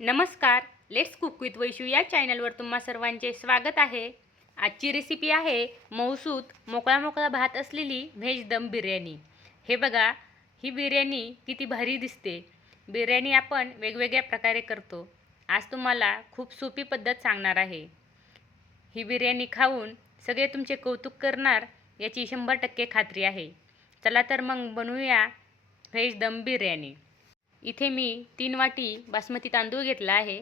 नमस्कार. Let's cook with Vaishu या चॅनलवर तुम्हा सर्वांचे स्वागत आहे. आजची रेसिपी आहे मऊसूत मोकळा मोकळा भात असलेली व्हेज दम बिर्याणी. हे बघा, ही बिर्याणी किती भारी दिसते. बिर्याणी आपण वेगवेगळ्या प्रकारे करतो. आज तुम्हाला खूप सोपी पद्धत सांगणार आहे. ही बिर्याणी खाऊन सगळे तुमचे कौतुक करणार याची 100% खात्री आहे. चला तर मग बनवूया व्हेज दम बिर्याणी. इथे मी 3 वाटी बासमती तांदूळ घेतला आहे.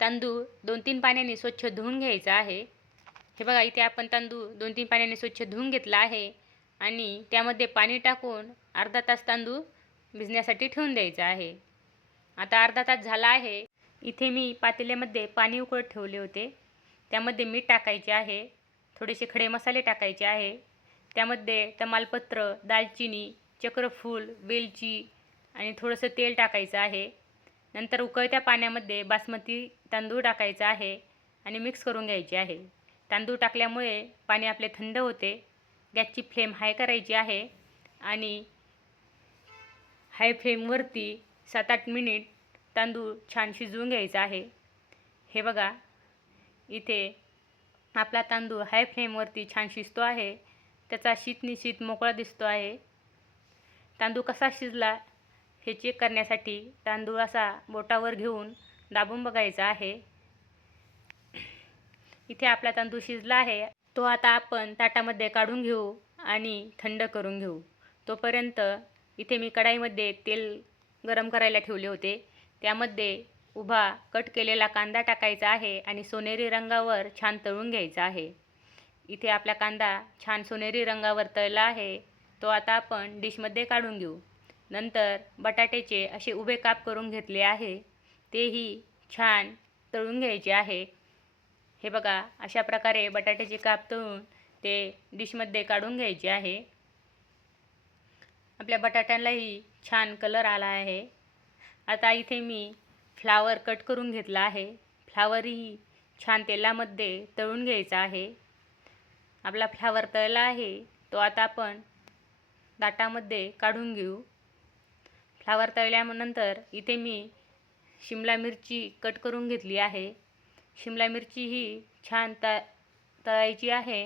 तांदूळ 2-3 पाण्याने स्वच्छ धुवून घ्यायचा आहे. हे बघा, इथे आपण तांदूळ 2-3 पाण्याने स्वच्छ धुवून घेतला आहे आणि त्यामध्ये पाणी टाकून अर्धा तास तांदूळ भिजण्यासाठी ठेवून द्यायचा आहे. आता अर्धा तास झाला आहे. इथे मी पातेल्यामध्ये पाणी उकळत ठेवले होते. त्यामध्ये मीठ टाकायचे आहे. थोडेसे खडे मसाले टाकायचे आहे. त्यामध्ये तमालपत्र, दालचिनी, चक्रफूल, वेलची आणि थोडंसं तेल टाकायचं आहे. नंतर उकळत्या पाण्यामध्ये बासमती तांदूळ टाकायचा आहे आणि मिक्स करून घ्यायचे आहे. तांदूळ टाकल्यामुळे पाणी आपले थंड होते. गॅसची फ्लेम हाय करायची आहे आणि हाय फ्लेमवरती 7-8 मिनिट तांदूळ छान शिजवून घ्यायचा आहे. हे बघा, इथे आपला तांदूळ हाय फ्लेमवरती छान शिजतो आहे. त्याचा शीतनिशीत मोकळा दिसतो आहे. तांदूळ कसा शिजला हे चेक करण्यासाठी तांदूळ असा बोटावर घेऊन दाबून बघायचा आहे. इथे आपला तांदूळ शिजला आहे. तो आता आपण ताटामध्ये काढून घेऊ आणि थंड करून घेऊ. तोपर्यंत इथे मी कढाईमध्ये तेल गरम करायला ठेवले होते. त्यामध्ये उभा कट केलेला कांदा टाकायचा आहे आणि सोनेरी रंगावर छान तळून घ्यायचा आहे. इथे आपला कांदा छान सोनेरी रंगावर तळला आहे. तो आता आपण डिशमध्ये काढून घेऊ. नंतर बटाट्याचे असे उभे काप करून घेतले आहे. तेही छान तळून घ्यायचे आहे. हे बघा, अशा प्रकारे बटाट्याचे काप तळून ते डिशमध्ये काढून घ्यायचे आहे. आपल्या बटाट्यांनाही छान कलर आला आहे. आता इथे मी फ्लावर कट करून घेतला आहे. फ्लावरही छान तेलामध्ये तळून घ्यायचा आहे. आपला फ्लावर तळला आहे. तो आता आपण ताटामध्ये काढून घेऊ. फ्लावर तळल्यानंतर इथे मी शिमला मिरची कट करून घेतली आहे. शिमला मिरची ही छान तळायची आहे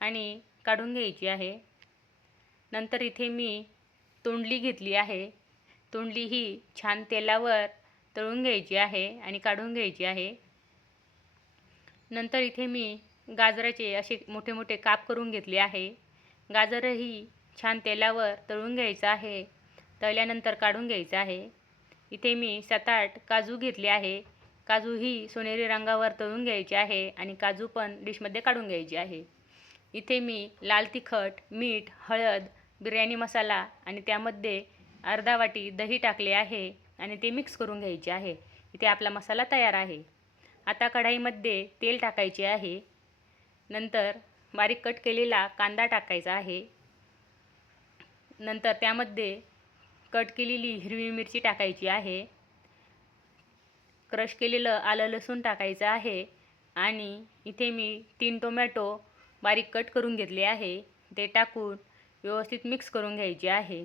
आणि काढून घ्यायची आहे. नंतर इथे मी तोंडली घेतली आहे. तोंडली ही छान तेलावर तळून घ्यायची आहे आणि काढून घ्यायची आहे. नंतर इथे मी गाजराचे असे मोठे मोठे काप करून घेतले आहे. गाजरही छान तेलावर तळून घ्यायचं आहे. तळल्यानंतर काढून घ्यायचं आहे. इथे मी 7-8 काजू घेतले आहे. काजूही सोनेरी रंगावर तळून घ्यायचे आहे आणि काजू पण डिशमध्ये काढून घ्यायचे आहे. इथे मी लाल तिखट, मीठ, हळद, बिर्याणी मसाला आणि त्यामध्ये अर्धा वाटी दही टाकले आहे आणि ते मिक्स करून घ्यायचे आहे. इथे आपला मसाला तयार आहे. आता कढाईमध्ये तेल टाकायचे आहे. नंतर बारीक कट केलेला कांदा टाकायचा आहे. नंतर त्यामध्ये कट केलेली हिरवी मिरची टाकायची आहे. क्रश केलेलं आलं लसूण टाकायचं आहे आणि इथे मी 3 टोमॅटो बारीक कट करून घेतले आहे. ते टाकून व्यवस्थित मिक्स करून घ्यायचे आहे.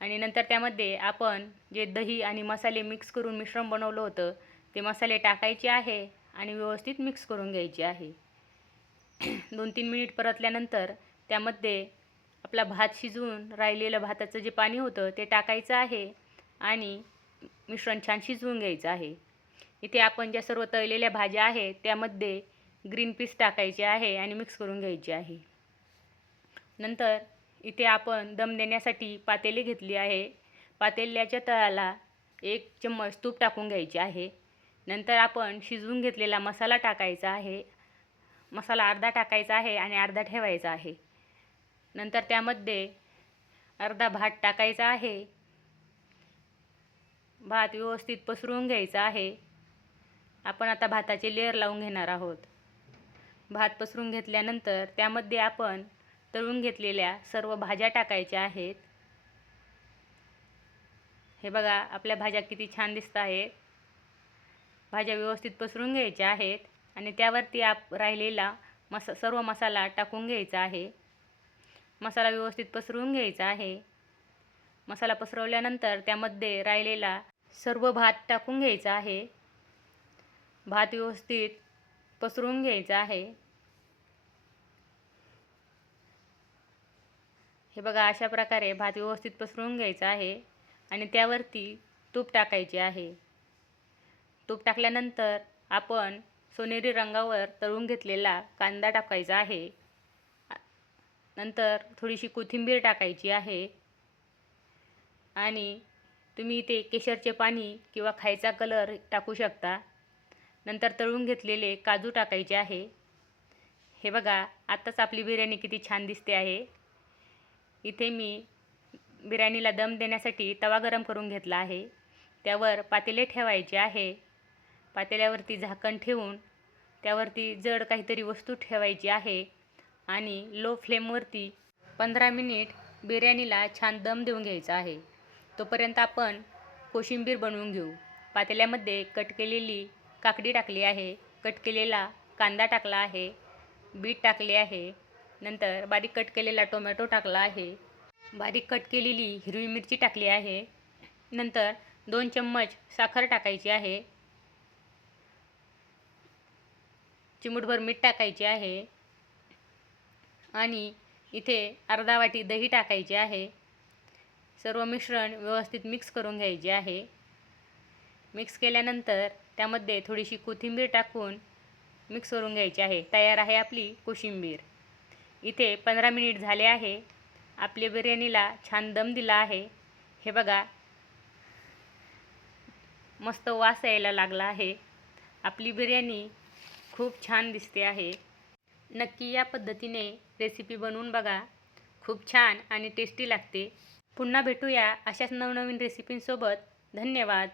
आणि नंतर त्यामध्ये आपण जे दही आणि मसाले मिक्स करून मिश्रण बनवलं होतं ते मसाले टाकायचे आहे आणि व्यवस्थित मिक्स करून घ्यायचे आहे. 2-3 मिनिट परतल्यानंतर त्यामध्ये आपला भात शिजवून राहिलेलं भाताचं जे पाणी होतं ते टाकायचं आहे आणि मिश्रण छान शिजवून घ्यायचं आहे. इथे आपण ज्या सर्व तळलेल्या भाज्या आहेत त्यामध्ये ग्रीन पीस टाकायचे आहे आणि मिक्स करून घ्यायचे आहे. नंतर इथे आपण दम देण्यासाठी पातेली घेतली आहे. पातेल्याच्या तळाला 1 चम्मच तूप टाकून घ्यायचे आहे. नंतर आपण शिजवून घेतलेला मसाला टाकायचा आहे. मसाला अर्धा टाकायचा आहे आणि अर्धा ठेवायचा आहे. नंतर त्यामध्ये अर्धा भात टाकायचा आहे. भात व्यवस्थित पसरवून घ्यायचा आहे. आपण आता भाताचे लेयर लावून घेणार आहोत. भात पसरून घेतल्यानंतर त्यामध्ये आपण तळून घेतलेल्या सर्व भाज्या टाकायच्या आहेत. हे बघा, आपल्या भाज्या किती छान दिसत आहेत. भाज्या व्यवस्थित पसरून घ्यायच्या आहेत आणि त्यावरती राहिलेला सर्व मसाला टाकून घ्यायचा आहे. मसाला व्यवस्थित पसरवून घ्यायचा आहे. मसाला पसरवल्यानंतर त्यामध्ये राहिलेला सर्व भात टाकून घ्यायचा आहे. भात व्यवस्थित पसरवून घ्यायचा आहे. हे बघा, अशा प्रकारे भात व्यवस्थित पसरवून घ्यायचा आहे आणि त्यावरती तूप टाकायचे आहे. तूप टाकल्यानंतर आपण सोनेरी रंगावर तळून घेतलेला कांदा टाकायचा आहे. नंतर थोडीशी कोथिंबीर टाकायची आहे आणि तुम्ही इथे केशरचे पाणी किंवा खायचा कलर टाकू शकता. नंतर तळून घेतलेले काजू टाकायचे आहे. हे बघा, आत्ताच आपली बिर्याणी किती छान दिसते आहे. इथे मी बिर्याणीला दम देण्यासाठी तवा गरम करून घेतला आहे. त्यावर पातेले ठेवायचे आहे. पातेल्यावरती झाकण ठेवून त्यावरती जड काहीतरी वस्तू ठेवायची आहे आणि लो फ्लेमवरती 15 मिनिट बिर्याणीला छान दम देऊन घ्यायचा आहे. तोपर्यंत आपण कोशिंबीर बनवून घेऊ. पातेल्यामध्ये कट केलेली काकडी टाकली आहे, कट केलेला कांदा टाकला आहे, बीट टाकले आहे, नंतर बारीक कट केलेला टोमॅटो टाकला आहे, बारीक कट केलेली हिरवी मिरची टाकली आहे, नंतर 2 चम्मच साखर टाकायची आहे, चिमूटभर मीठ टाकायचे आहे आणि इथे अर्धा वाटी दही टाकायचे आहे. सर्व मिश्रण व्यवस्थित मिक्स करून घ्यायचे आहे. मिक्स केल्यानंतर त्यामध्ये थोडीशी कोथिंबीर टाकून मिक्स करून घ्यायची आहे. तयार आहे आपली कोशिंबीर. इथे 15 मिनिट झाले आहे. आपल्या बिर्याणीला छान दम दिला आहे. हे बघा, मस्त वास यायला लागला आहे. आपली बिर्याणी खूप छान दिसते आहे. नक्की या पद्धतीने रेसिपी बनवून बघा. खूप छान आणि टेस्टी लागते. पुन्हा भेटूया अशाच नवनवीन रेसिपींसोबत. धन्यवाद.